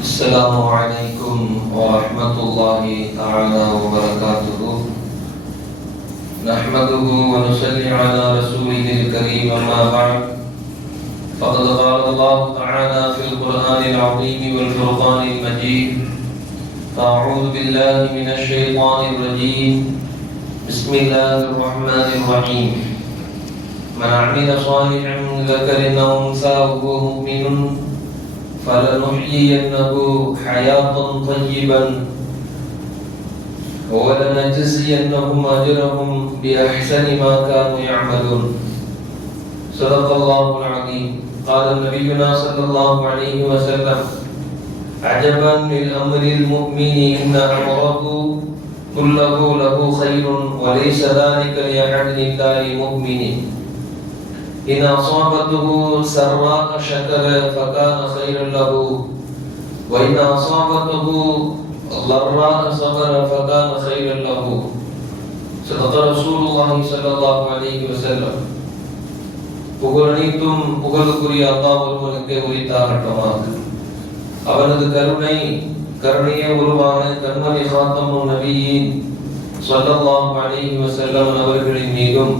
السلام عليكم ورحمة الله تعالى وبركاته. نحمده ونصلي على رسوله الكريم، أما بعد، فقد قال الله تعالى في القرآن العظيم والفرقان المجيد: أعوذ بالله من الشيطان الرجيم، بسم الله الرحمن الرحيم. من عمل صالحا من ذكر أو أنثى وهو مؤمن فلنحيينه حياة طيبة ولنجزينهم أجرهم بأحسن ما كانوا يعملون. صدق الله العظيم. قال نبينا صلى الله عليه وسلم: عجبا من أمر المؤمن إن أمره كله له خير وليس ذلك لأحد إلا للمؤمن. إن أصابته سراء شكر فكان خيرا له، وإن أصابته ضراء صبر فكان خيرا له. صدق رسول الله صلى الله عليه وسلم. புகழனைத்தும் புகழுக்குரிய அல்லாஹ் ஒருவனுக்கே உரித்தாகட்டுமாக. அவனது கருணையே உருவான கண்மணி காத்தமுன் நபியின் ஸல்லல்லாஹு அலைஹி வஸல்லம் அவர்களின் மீதும்,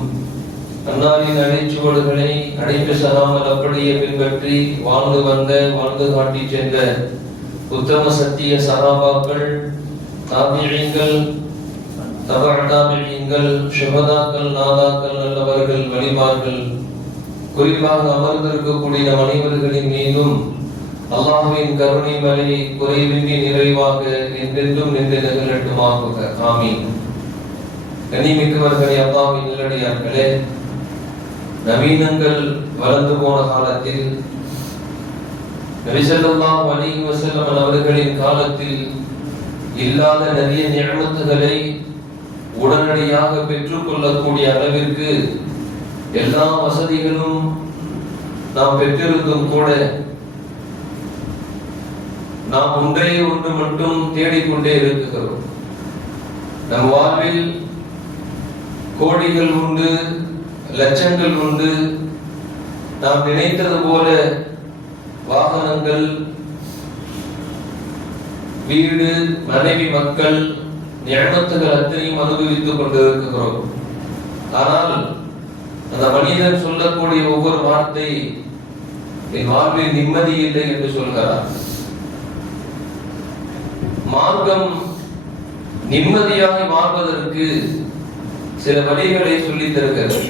அன்னாரின் அழைச்சுவடுகளை அடைப்பு சகாமல் அப்படியே பின்பற்றி வாழ்ந்து காட்டி சென்ற உத்தம சத்திய சஹாபாக்கள், தாபிஈன்கள், தபஅ தாபிஈன்கள், ஷுஹதாக்கள், நாதாக்கள், நல்லவர்கள், வலிமார்கள், குறிப்பாக அமர்ந்திருக்கக்கூடிய நம் அனைவர்களின் மீதும் அல்லாஹ்வின் கருணை மழை குறைவின்றி நிறைவாக என்றென்றும் நின்று நிகழட்டுமாக. ஆமீன். கண்ணியமிக்கவர்களே, அல்லாஹ்வின் நல்லடியார்களே, நவீனங்கள் வளர்ந்து போன காலத்தில், நபி ஸல்லல்லாஹு அலைஹி வஸல்லம் அவர்களின் காலத்தில் இல்லாத நிறைய நிஅமத்துகளை உடனடியாக பெற்றுக்கொள்ளக்கூடிய அளவிற்கு எல்லா வசதிகளும் நாம் பெற்றிருந்தும் கூட நாம் ஒன்றே ஒன்று மட்டும் தேடிக்கொண்டே இருக்கிறோம். நம் வாழ்வில் கோடிகள் உண்டு, லட்சங்கள் உண்டு. நாம் நினைத்தது போல வாகனங்கள், வீடு, மனைவி, மக்கள், நிஅமத்துகள் அத்தனையும் அனுபவித்துக் கொண்டிருக்கிறோம். ஆனால் அந்த மனிதன் சொல்லக்கூடிய ஒவ்வொரு வார்த்தை, என் வாழ்வில் நிம்மதி இல்லை என்று சொல்கிறார். மார்க்கம் நிம்மதியாக வாழ்வதற்கு சில வழிகளை சொல்லித் தருகிறது.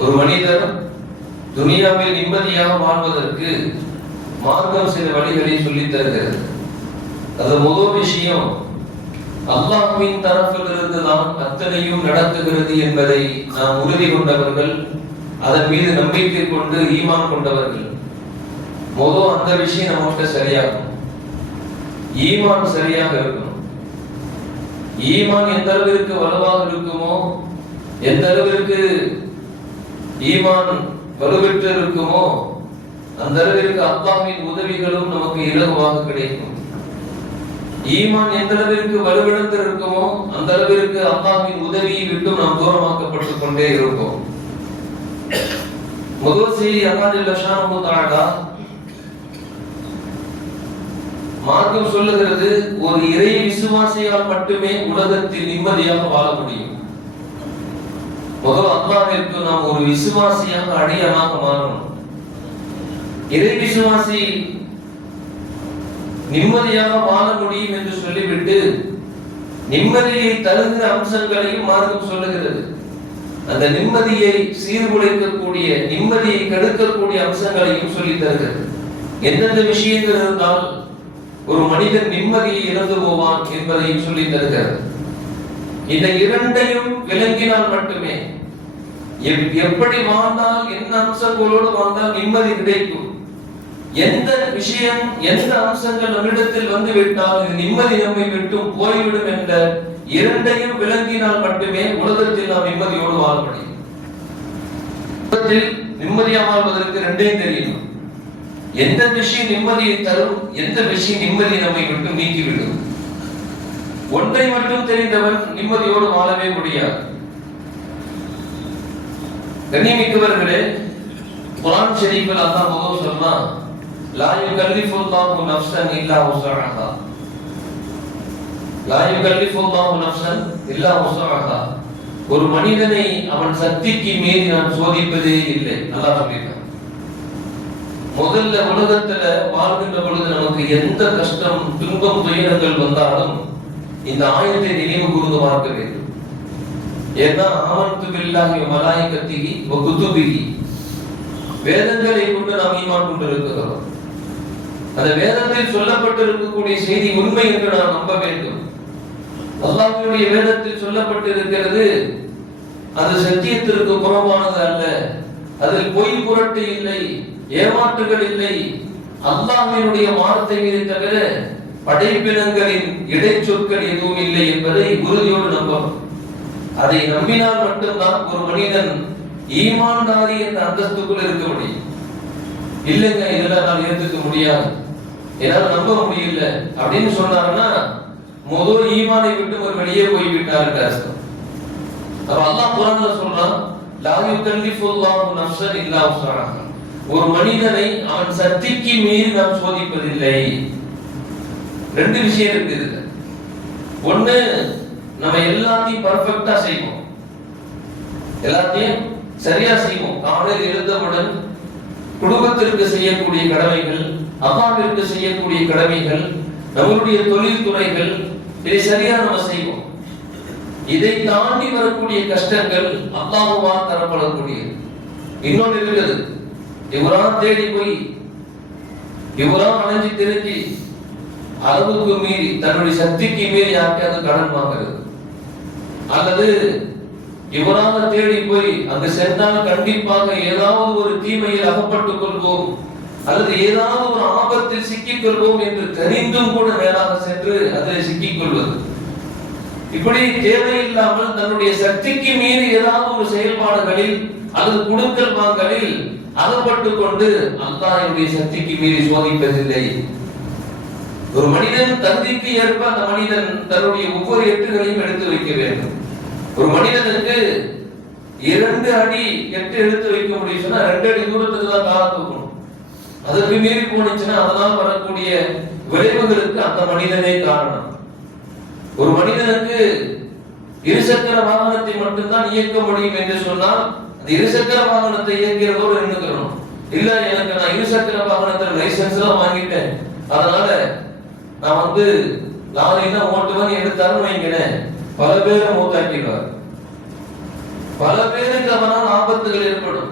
ஒரு மனிதர் துனியாவில் நிம்மதியாக வாழ்வதற்கு மார்க்கம் சில வழிகளை சொல்லித் தருகிறது. அது முதல் விஷயம், அல்லாஹ்வின் தரப்பிலிருந்து தான் அத்தனையும் நடத்துகிறது என்பதை நாம் உறுதி கொண்டவர்கள், அதன் மீது நம்பிக்கை கொண்டு ஈமான் கொண்டவர்கள். முதல் அந்த விஷயம் நமக்கு சரியாகும். ஈமான் சரியாக இருக்கணும். ஈமான் எந்த அளவிற்கு வலுவாக இருக்குமோ, எந்த அளவிற்கு ஈமான் வலுவெற்று இருக்குமோ, அந்த அளவிற்கு அல்லாஹ்வின் உதவிகளும் நமக்கு இலகுவாக கிடைக்கும். ஈமான் எந்த அளவிற்கு வலுவிழந்து இருக்குமோ, அந்த அளவிற்கு அல்லாஹ்வின் உதவியை விட்டு நாம் தூரமாக்கப்பட்டுக் கொண்டே இருப்போம். முதல் செய்தி, அல்லாஹ் ஜல்ல ஷானஹு தஆலா மார்க்கம் சொல்லுகிறது, ஒரு இறை விசுவாசியால் மட்டுமே உலகத்தில் நிம்மதியாக வாழ முடியும். முதல் அல்லாஹ்விற்கு நாம் ஒரு விசுவாசியாக அடியானாக மாறணும். இறை விசுவாசி நிம்மதியாக வாழ முடியும் என்று சொல்லிவிட்டு நிம்மதியை தருகிற அம்சங்களையும் மார்க்கம் சொல்லுகிறது. அந்த நிம்மதியை சீர்குலைக்கக்கூடிய, நிம்மதியை கெடுக்கக்கூடிய அம்சங்களையும் சொல்லி தருகிறது. எந்தெந்த விஷயங்கள் இருந்தால் ஒரு மனிதன் நிம்மதியை இழந்து போவான் என்பதையும் சொல்லி தருகிறது. இந்த இரண்டையும் விளங்கினால் மட்டுமே எப்படி வாழ்ந்தால், என்ன அம்சங்களோடு வாழ்ந்தால் நிம்மதி கிடைக்கும், எந்த விஷயம், எந்த அம்சங்கள் நம்மிடத்தில் வந்து விட்டால் நிம்மதி நம்மை விட்டு போய்விடும் என்ற இரண்டையும் விளங்கினால் மட்டுமே உலகத்தில் நாம் நிம்மதியோடு வாழ முடியும். உலகத்தில் நிம்மதியாக வாழ்வதற்கு ரெண்டையும் தெரியும். எந்த விஷயம் நிம்மதியை தரும், எந்த விஷயம் நிம்மதியை நம்மை விட்டு நீக்கிவிடும். ஒன்றை மட்டும் தெரிந்தவன் நிம்மதியோடு வாழவே முடியாது. கண்ணியமிக்கவர்களே, குர்ஆன் ஷரீஃபில் அல்லாஹ் சொல்றான், லா யுகல்லிஃபுல்லாஹு நஃப்ஸன் இல்லா உஸ்அஹா. லா யுகல்லிஃபுல்லாஹு நஃப்ஸன் இல்லா உஸ்அஹா. ஒரு மனிதனை அவன் சக்திக்கு மீறி நான் சோதிப்பதே இல்லை. அல்லாஹ் சொல்லிட்டான். முதல்ல உலகத்துல வாழ்கின்ற பொழுது நமக்கு எந்த கஷ்டம், துன்பம், துயரங்கள் வந்தாலும் இந்த ஆயத்தை நினைவு கூர்ந்து பார்க்க வேண்டும். ஏன்னா ஆமன்து பில்லாஹி வ மலாயிகத்திஹி வ குதுபிஹி, வேதங்களை கொண்டு நாம் ஈமான் கொண்டிருக்கிறோம். அந்த வேதத்தில் சொல்லப்பட்டிருக்கக்கூடிய செய்தி உண்மை என்று நாம் நம்ப வேண்டும். அல்லாஹ்வுடைய வேதத்தில் சொல்லப்பட்டிருக்கிறது, அது சத்தியத்திற்கு புறம்பானது அல்ல, அதில் பொய் புரட்டு இல்லை, ஏமாற்றுகள் இல்லை, அல்லாஹ்வினுடைய வார்த்தை மீது தவிர படைப்பினங்களின் இடைச்சொற்கள் எதுவும் இல்லை என்பதை உறுதியோடு நம்பணும். அதை நம்பினால் மட்டும்தான் ஒரு மனிதன் ஈமான்தாரி என்ற அந்தஸ்துக்குள் இருக்க முடியும். இல்லைங்க இதெல்லாம் நான் ஏற்றுக்க முடியாது, என்னால் நம்ப முடியல அப்படின்னு சொன்னாருன்னா முதல் ஈமானை விட்டு ஒரு வெளியே போய்விட்டார் அர்த்தம். அப்ப அல்லாஹ் குர்ஆன்ல சொல்றான், லா யுகல்லிஃபுல்லாஹு நஃப்ஸன் இல்லா உஸ்அஹா. ஒரு மனிதனை அவன் சக்திக்கு மீறி நாம் சோதிப்பதில்லை. ரெண்டு விஷயம் இருக்குது. ஒண்ணு, நம்ம எல்லாத்தையும் பர்ஃபெக்ட்டா செய்வோம், எல்லாத்தையும் சரியா செய்வோம். காலையில் எழுந்தவுடன் குடும்பத்திற்கு செய்யக்கூடிய கடமைகள், அப்பாவிற்கு செய்யக்கூடிய கடமைகள், நம்மளுடைய தொழில் துறைகள், இதை சரியா நம்ம செய்வோம். இதை தாண்டி வரக்கூடிய கஷ்டங்கள் அல்லாஹ்வால் தரப்படக்கூடியது. இன்னொன்று இருக்குது, இவரா தேடி போய் இவரா அலைஞ்சி திரிஞ்சு அளவுக்கு மீறி தன்னுடைய சக்திக்கு மீறி யாருக்காவது கடன் வாங்குறது, அல்லது இவராக தேடி போய் அங்கு சென்றால் கண்டிப்பாக ஏதாவது ஒரு தீமையில் அகப்பட்டுக் கொள்வோம், அல்லது ஏதாவது ஒரு ஆபத்தில் சிக்கிக் கொள்வோம் என்று தெரிந்தும் கூட மேலாக சென்று அதில் சிக்கிக் கொள்வது. இப்படி தேவையில்லாமல் தன்னுடைய சக்திக்கு மீறி ஏதாவது ஒரு செயல்பாடுகளில் அல்லது குடுக்கல் வாங்கலில் அகப்பட்டுக் கொண்டு அல்லாஹ்வுடைய சக்திக்கு மீறி சோதிப்பதில்லை. ஒரு மனிதன் தகுதிக்கு ஏற்ப அந்த மனிதன் தன்னுடைய ஒவ்வொரு எட்டுகளையும் எடுத்து வைக்க வேண்டும். ஒரு மனிதனுக்கு 2 அடி எட்டு எடுத்து வைக்க முடியும் சொன்னா 2 அடி தூரத்துக்கு தான் கால தூக்கணும். அதற்கு மீறி போனுச்சுன்னா அதனால் வரக்கூடிய விளைவுகளுக்கு அந்த மனிதனே காரணம். ஒரு மனிதனுக்கு இருசக்கர வாகனத்தை மட்டும்தான் இயக்க முடியும் என்று சொன்னால் அந்த இருசக்கர வாகனத்தை இயக்கிறதோடு நின்றுக்கணும். இல்ல, எனக்கு நான் இருசக்கர வாகனத்துல லைசன்ஸ் எல்லாம் வாங்கிட்டேன், அதனால நான் லாரி தான் ஓட்டுவேன் எடுத்தாலும் வைங்கிறேன், பல பேரை மூத்தாக்கிடுவார், பல பேருக்கு அவனால் ஆபத்துகள் ஏற்படும்.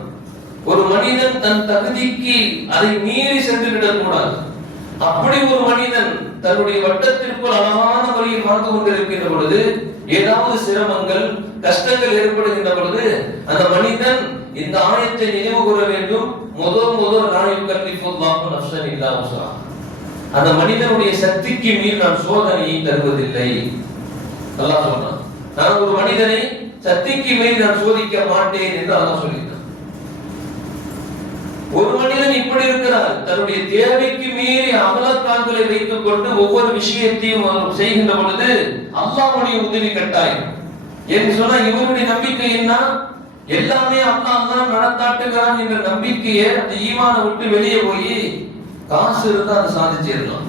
ஒரு மனிதன் தன் தகுதிக்கு அதை மீறி சென்று விடக்கூடாது. அப்படி ஒரு மனிதன் தன்னுடைய வட்டத்திற்குள் அழகான வழியில் வாழ்ந்து கொண்டிருக்கின்ற பொழுது ஏதாவது சிரமங்கள், கஷ்டங்கள் ஏற்படுகின்ற பொழுது அந்த மனிதன் இந்த ஆயத்தை நினைவு கூற வேண்டும். முதல் லா யுகல்லிஃபுல்லாஹு நஃப்ஸன் இல்லா உஸ்அஹா. அந்த மனிதனுடைய சக்திக்கு மீறி நான் சோதனையை தருவதில்லை. அல்லாஹ் சொல்றான், நான் ஒரு மனிதனை சக்திக்கு மீறி நான் சோதிக்க மாட்டேன் என்று அல்லாஹ் சொல்லிட்டான். ஒரு மனிதன் இப்படி இருக்கிறார், தன்னுடைய தேவைக்கு மீறி அமலக்கால்களை வைத்துக் கொண்டு ஒவ்வொரு விஷயத்தையும் செய்கின்ற பொழுது அல்லாஹ்வுடைய உதவி கட்டாயம் என்று சொன்னா இவருடைய நம்பிக்கை என்ன? எல்லாமே அல்லாஹ் தான் நடத்தாட்டுகிறான் என்ற நம்பிக்கையை அந்த ஈமானை விட்டு வெளியே போய் காசு இருந்தா அதை சாதிச்சிடலாம்,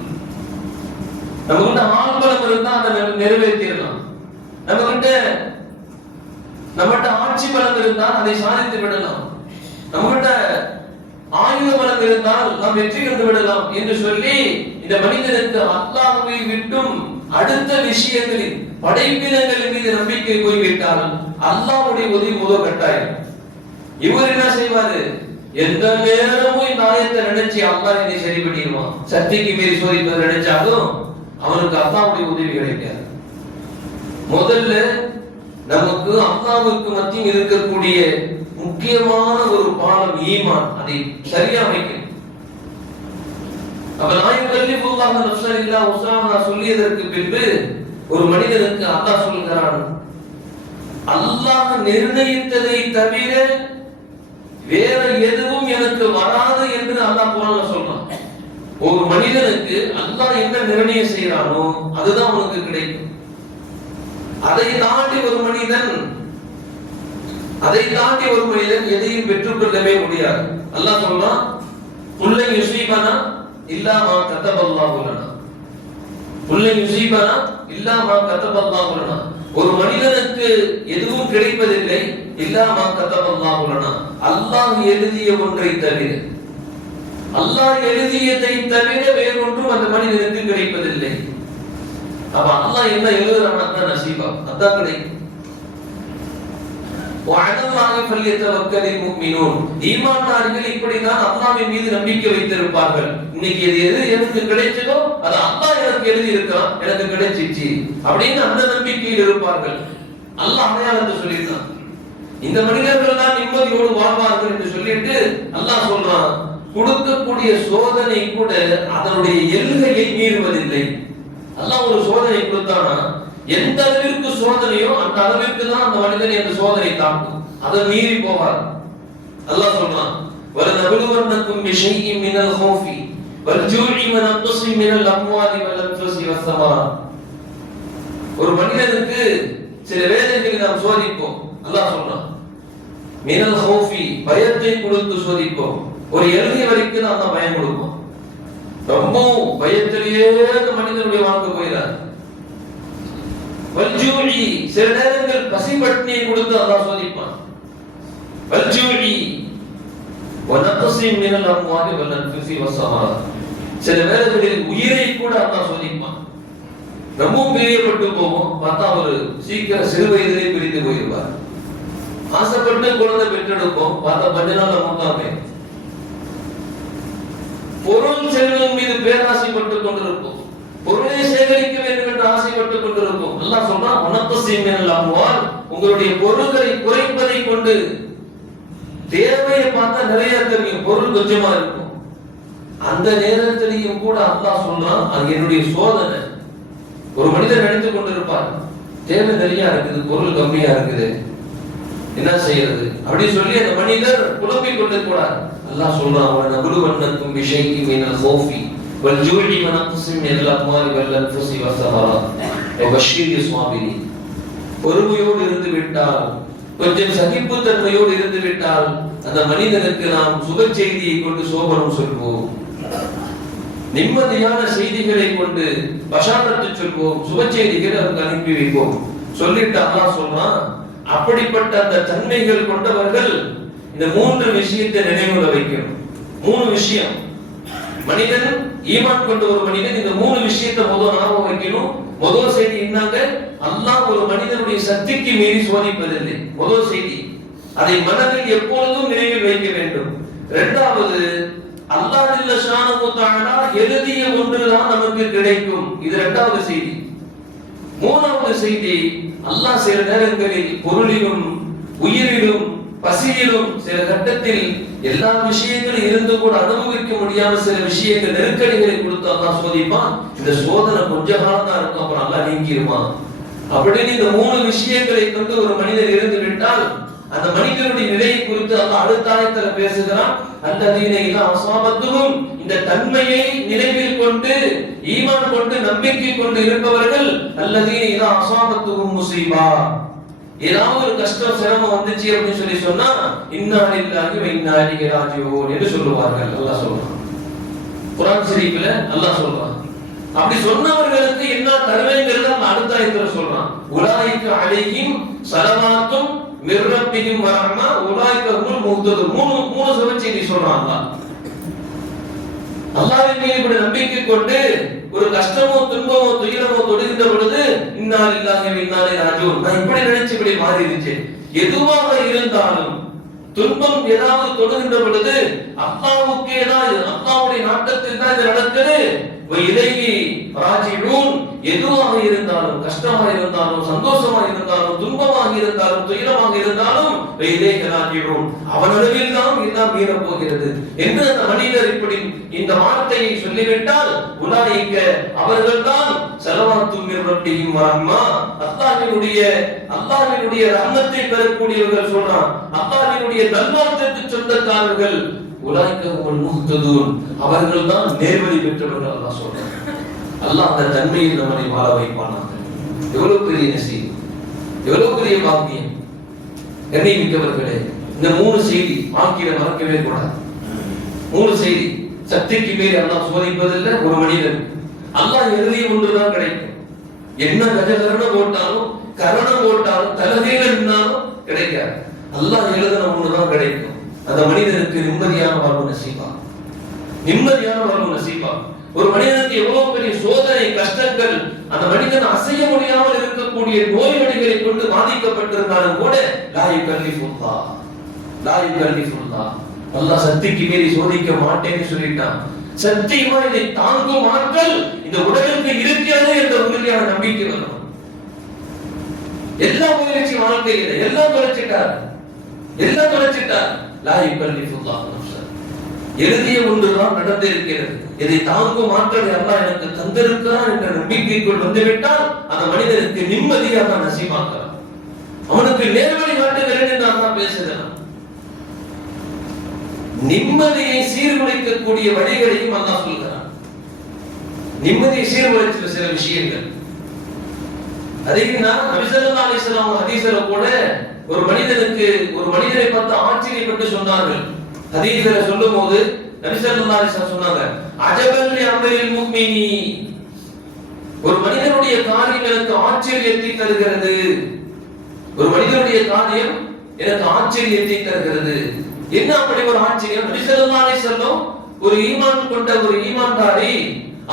நம்மகிட்ட ஆள்பலம் இருந்தா அதை நிறைவேற்றிடலாம், நம்மகிட்ட ஆட்சி பலம் இருந்தால் அதை சாதித்து விடலாம், நம்மகிட்ட ஆயுத பலம் இருந்தால் நாம் வெற்றி கண்டு விடலாம் என்று சொல்லி இந்த மனிதனுக்கு அல்லாஹ்வை விட்டும் அடுத்த விஷயங்களில் படைப்பினங்களின் மீது நம்பிக்கை போய்விட்டால் அல்லாஹ்வுடைய உதவி முதல் கட்டாயம். இவர் என்ன செய்வாரு? எந்த நேரமும் இந்த ஆயத்தை நினைச்சு அல்லாஹ் என்னை சரி பண்ணிடுவான், சக்திக்கு மீறி சோதிப்பது நினைச்சாலும் அவனுக்கு அல்லாஹ்வுடைய உதவி கிடைக்காது. முதல்ல நமக்கு அல்லாஹ்வுக்கு மத்தியில் இருக்கக்கூடிய முக்கியமான ஒரு பாடம் ஈமான், அதை சரியா வைக்கணும். அப்ப லா யுகல்லிஃபுல்லாஹு நஃப்ஸன் இல்லா உஸ்அஹா சொல்லியதற்கு பின்பு ஒரு மனிதனுக்கு அல்லாஹ் சொல்கிறான், அல்லாஹ் நிர்ணயித்ததை தவிர வேற எதுவும் எனக்கு வராது என்று அல்லாஹ் குர்ஆன்ல சொல்றான். ஒரு மனிதனுக்கு அல்லாஹ் என்ன நிர்ணயம் செய்யறானோ அதுதான் அவனுக்கு கிடைக்கும். அதை தாண்டி ஒரு மனிதன் எதையும் பெற்றுக்கொள்ளவே முடியாது. அல்லாஹ் சொல்றான், குல்லை யுஸீபனா இல்லா மா கதபல்லாஹு லனா. குல்லன் யுஸீபனா இல்லா மா கதபல்லாஹு லனா. ஒரு மனிதனுக்கு எதுவும் கிடைப்பதில்லை இல்லா மா கதபல்லாஹு லனா, அல்லாஹ் எழுதிய ஒன்றை தவிர. அல்லாஹ் எழுதியதை தவிர வேறொன்றும் அந்த மனிதனுக்கு கிடைப்பதில்லை. அப்ப அல்லாஹ் என்ன எழுதுறான் அதான் நசீபா, அதான் கிடைக்கும். ஈமான்தாரிகள் இப்படிதான் அல்லாஹ்வின் மீது நம்பிக்கை வைத்திருப்பார்கள். இன்னைக்கு எது எனக்கு கிடைச்சதோ அது அல்லாஹ் எனக்கு எழுதி இருக்கான், எனக்கு கிடைச்சிச்சு அப்படின்னு அந்த நம்பிக்கையில் இருப்பார்கள். அல்லாஹ் அடையாளத்தை சொல்லிட்டான். இந்த மனிதர்கள் தான் நிம்மதியோடு வாழ்வார்கள் என்று சொல்லிட்டு அல்லாஹ் சொல்றான், கொடுக்கக்கூடிய சோதனை கூட அதனுடைய எல்லையை மீறுவதில்லை. அல்லாஹ் ஒரு சோதனை கொடுத்தானா எந்த அளவிற்கு சோதனையோ அந்த அளவிற்கு தான் அந்த மனிதனை அந்த சோதனை தாக்கும், அதை மீறி போவார். அல்லாஹ் சொல்றான், வலநபலுவன்னக்கும் பிஷைஇன் மினல் ஹௌஃபி வல்ஜூஇ வனக்ஸி மினல் அம்வாலி வல்அன்ஃபுஸி வஸ்ஸமராத். ஒரு மனிதனுக்கு சில வேதனைகளை நாம் சோதிப்போம். அல்லாஹ் சொல்றான், மினல் ஹௌஃபி பயத்தை கொடுத்து சோதிப்போம். ஒரு எல்லை வரைக்கும் தான் அந்த பயம் கொடுப்போம். ரொம்ப பயத்திலேயே அந்த மனிதனுடைய வாழ்க்கை போயிடாது. வல்ஜூஇ சில நேரங்கள் பசி பட்டினியை கொடுத்து அல்லாஹ் சோதிப்பான். வல்ஜூஇ வனக்ஸி மினல் அம்வாலி வல்அன்ஃபுஸி வஸ்ஸமராத். சில வேளைகளில் உயிரை கூட அல்லாஹ் சோதிப்பான். ரொம்ப பிரியப்பட்டு போவோம், பார்த்தா ஒரு சீக்கிரம் சிறு வயதிலே பிரிந்து போயிருப்பார். ஆசைப்பட்டு குழந்தை பெற்றெடுப்போம், பார்த்தா கொஞ்ச நாள் மூத்தாமே. பொருள் செல்வம் மீது பேராசைப்பட்டுக் கொண்டிருப்போம், பொருளை சேகரிக்க வேண்டும் என்று ஆசைப்பட்டுக் கொண்டிருப்போம். அல்லாஹ் சொல்றான், வனக்ஸி மினல் அம்வால், உங்களுடைய பொருள்களை குறைப்பதை கொண்டு. தேவையை பார்த்தா நிறைய தெரியும், பொருள் கொஞ்சமா இருக்கும். அந்த நேரத்திலையும் கூட அல்லாஹ் சொல்றான், அது என்னுடைய சோதனை. ஒரு மனிதர் நினைத்துக் கொண்டிருப்பார், தேவை நிறைய இருக்குது, பொருள் கம்மியா இருக்குது, என்ன செய்யறது அப்படி சொல்லி அந்த மனிதர் குழம்பிக் கொண்டு கூடாது. அல்லாஹ் சொல்றான், வலநபலுவன்னக்கும் பிஷைஇன் மினல் ஹௌஃபி வல்ஜூஇ வனக்ஸி மினல் அம்வாலி வல்அன்ஃபுஸி வஸ்ஸமராத் வபஷ்ஷிரிஸ் ஸாபிரீன். பொறுமையோடு இருந்து விட்டால், கொஞ்சம் சகிப்புத்தன்மையோடு இருந்து விட்டால் அந்த மனிதனுக்கு நாம் சுப செய்தியை கொண்டு சோபனம் சொல்வோம், நிம்மதியான செய்திகளை கொண்டு பஷாரத்து சொல்வோம், சுப செய்திகளை அவருக்கு அனுப்பி வைப்போம். சொல்லிட்டு அல்லாஹ் சொல்றான், அப்படிப்பட்ட அந்த தன்மைகள் கொண்டவர்கள் இந்த மூன்று விஷயத்தை நினைவுல வைக்கணும். மூணு விஷயம். மனிதன் ஈமான் கொண்ட ஒரு மனிதன் இந்த மூணு விஷயத்தை முதல் ஞாபகம் வைக்கணும். முதல் செய்தி என்னங்க, அல்லாஹ் ஒரு மனிதனுடைய சக்திக்கு மீறி சோதிப்பதில்லை. முதல் செய்தி, அதை மனதில் எப்பொழுதும் நினைவில் வைக்க வேண்டும். இரண்டாவது, அல்லாஹ் ஜல்ல ஷானஹு தஆலா எழுதிய ஒன்றுதான் நமக்கு கிடைக்கும், இது இரண்டாவது செய்தி. மூணாவது செய்தி, அல்லாஹ் சில நேரங்களில் பொருளிலும் உயிரிலும் பசியிலும் சில கட்டத்தில் எல்லா விஷயங்களும் இருந்து கூட அனுபவிக்க முடியாம சில விஷயங்கள் நெருக்கடிகளை கொடுத்து அல்லாஹ் சோதிப்பான். இந்த சோதனை கொஞ்ச காலம் தான் இருக்கும், அப்புறம் அல்லாஹ் நீங்கிருவான். அப்படின்னு இந்த மூணு விஷயங்களை கொண்டு ஒரு மனிதர் இருந்து விட்டால் அந்த மனிதனுடைய நிலையை குறித்து அல்லாஹ் அடுத்த ஆயத்துல பேசுகிறான். அல்லதீன இதா அஸாபத்துஹும், இந்த தன்மையை நினைவில் கொண்டு ஈமான் கொண்டு நம்பிக்கை கொண்டு இருப்பவர்கள், அல்லதீன இதா அஸாபத்துஹும் முஸீபா, ஏதாவது ஒரு கஷ்டம் சிரமம் வந்துச்சு அப்படின்னு சொல்லி சொன்னா இன்னா லில்லாஹி வ இன்னா இலைஹி ராஜிஊன் என்று சொல்லுவார்கள். அல்லாஹ் சொல்றான், குர்ஆன் ஷரீஃப்ல அல்லாஹ் சொல்றான். அப்படி சொன்னவர்களுக்கு என்ன தருவேங்கிறத அடுத்த ஆயத்துல சொல்றான். உலாயிக அலைஹிம் ஸலவாத்தும் மிர் ரப்பிஹிம் வ ரஹ்மா உலாயிக ஹுல் முஹ்ததுன். மூணு சுபச்செய்தி சொல்றான் அல்லாஹ். அல்லாஹ்வின் மீது இப்படி நம்பிக்கை கொண்டு ஒரு கஷ்டமோ துன்பமோ துயரமோ தொடுகின்ற பொழுது இன்னா லில்லாஹி வ இன்னா இலைஹி ராஜிஊன், நான் இப்படி நினைச்சு இப்படி மாறிடுச்சு. எதுவாக இருந்தாலும் துன்பம் ஏதாவது தொடுகின்ற பொழுது அல்லாஹ்வுக்கே தான், அல்லாஹ்வுடைய நாட்டத்தில் தான் இது நடக்குது. இலைஹி ராஜிஊன், எதுவாக இருந்தாலும், கஷ்டமாக இருந்தாலும் சந்தோஷமாக இருந்தாலும் துன்பமாக இருந்தாலும் துயரமாக இருந்தாலும் இலைஹி ராஜிஊன், அவனளவில் தான் எல்லாம் மீற போகிறது என்று அந்த மனிதர் இப்படி இந்த வார்த்தையை சொல்லிவிட்டால் உலாயிக, அவர்கள்தான் ஸலவாத்து மிர் ரப்பிஹிம் வ ரஹ்மா, அல்லாஹ்வினுடைய ரஹ்மத்தை பெறக்கூடியவர்கள் சொல்றான். அல்லாஹ்வினுடைய நல்வாழ்த்துக்கு சொந்தக்காரர்கள் உலாயிக ஹுல் முஹ்ததுன், அவர்கள்தான் நேர்வழி பெற்றவர்கள். அல்லாஹ் சொல்றான். அல்லாஹ் அந்த தன்மையில் நம்மை வாழ வைப்பானாக. எவ்வளவு பெரிய நசீப், எவ்வளவு பெரிய பாக்கியம். கண்ணியமிக்கவர்களே, இந்த மூணு செய்தி வாழ்க்கையில மறக்கவே கூடாது. மூணு செய்தி. சக்திக்கு மீறி அல்லாஹ் சோதிப்பதில்லை ஒரு மனிதன். அல்லாஹ் எழுதிய ஒன்றுதான் கிடைக்கும். என்ன கஜகரணம் போட்டாலும் கரணம் போட்டாலும் தலைமையில நின்னாலும் கிடைக்காது. அல்லாஹ் எழுதின ஒண்ணுதான் கிடைக்கும். அந்த மனிதனுக்கு நிம்மதியான வாழ்வு நசீபா, நிம்மதியான வாழ்வு நசீபா. ஒரு மனிதனுக்கு எவ்வளவு பெரிய சோதனை கஷ்டங்கள், அந்த மனிதன் அசைய முடியாமல் இருக்கக்கூடிய நோய் நொடிகளை கொண்டு பாதிக்கப்பட்டிருந்தாலும் கூட லா யுகல்லிஃபுல்லாஹ், லா யுகல்லிஃபுல்லாஹ், அல்லாஹ் சக்திக்கு மீறி சோதிக்க மாட்டேன்னு சொல்லிட்டான். சத்தியமா இதை தாங்கும் ஆட்கள் இந்த உடலுக்கு இருக்கிறது என்ற உறுதியான நம்பிக்கை வரும். எல்லா முயற்சி வாழ்க்கையில எல்லாம் தொலைச்சிட்டார், எல்லாம் தொலைச்சிட்டார். லா யுகல்லிஃபுல்லாஹ் நஃப்ஸன், எழுதிய ஒன்றுதான் நடந்திருக்கிறது. இதை தாங்கும் ஆற்றலை அல்லாஹ் எனக்கு தந்திருக்கிறான் என்ற நம்பிக்கைக்குள் வந்துவிட்டால் அந்த மனிதனுக்கு நிம்மதியாக நசீபாக்கிறான். அவனுக்கு நேர்வழி காட்டுகிறேன் என்று அல்லாஹ் பேசுகிறான். நிம்மதியை சீர்குலைக்கக்கூடிய வழிகளையும் அல்லாஹ் சொல்கிறான். நிம்மதியை சீர்குலைக்கிற சில விஷயங்கள் அதிகமா நபி ஸல்லல்லாஹு அலைஹி வஸல்லம் ஹதீஸ்ல கூட ஒரு மனிதனை பார்த்து ஆச்சரியப்பட்டு சொன்னார்கள். ஹதீஸ்ல சொல்லும்போது நபி ஸல்லல்லாஹு அலைஹி வஸல்லம் சொன்னாங்க, அஜபல் லி அம்ரில் முஃமினி, ஒரு மனிதனுடைய காரியம் எனக்கு ஆச்சரியத்தை தருகிறது. ஒரு மனிதனுடைய காரியம் எனக்கு ஆச்சரியத்தை தருகிறது. என்ன அப்படி ஒரு ஆச்சரியம்? நபி ஸல்லல்லாஹு அலைஹி வஸல்லம் ஒரு ஈமான் கொண்ட ஒரு ஈமான்தாரி,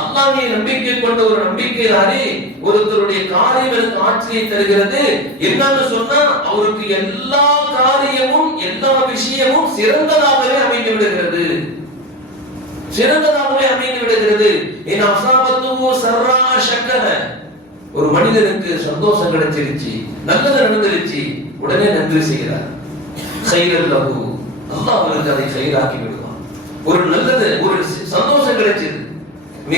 அல்லாஹ்வை நம்பிக்கை கொண்ட ஒரு நம்பிக்கையாரி ஒருத்தருடைய காரியம் எனக்கு ஆட்சியை தருகிறது. என்னன்னு சொன்னா அவருக்கு எல்லா காரியமும் எல்லா விஷயமும் சிறந்ததாகவே அமைந்து விடுகிறது, சிறந்ததாகவே அமைந்து விடுகிறது. என் அசாபத்துவோ சர்ரா ஷக்கர, ஒரு மனிதனுக்கு சந்தோஷம் கிடைச்சிருச்சு, நல்லது நடந்துருச்சு, உடனே நன்றி செய்கிறார். கைரல் லஹு, அல்லாஹ் அவருக்கு அதை கைராக்கி விடுவான். ஒரு நல்லது ஒரு சந்தோஷம் கிடைச்சது,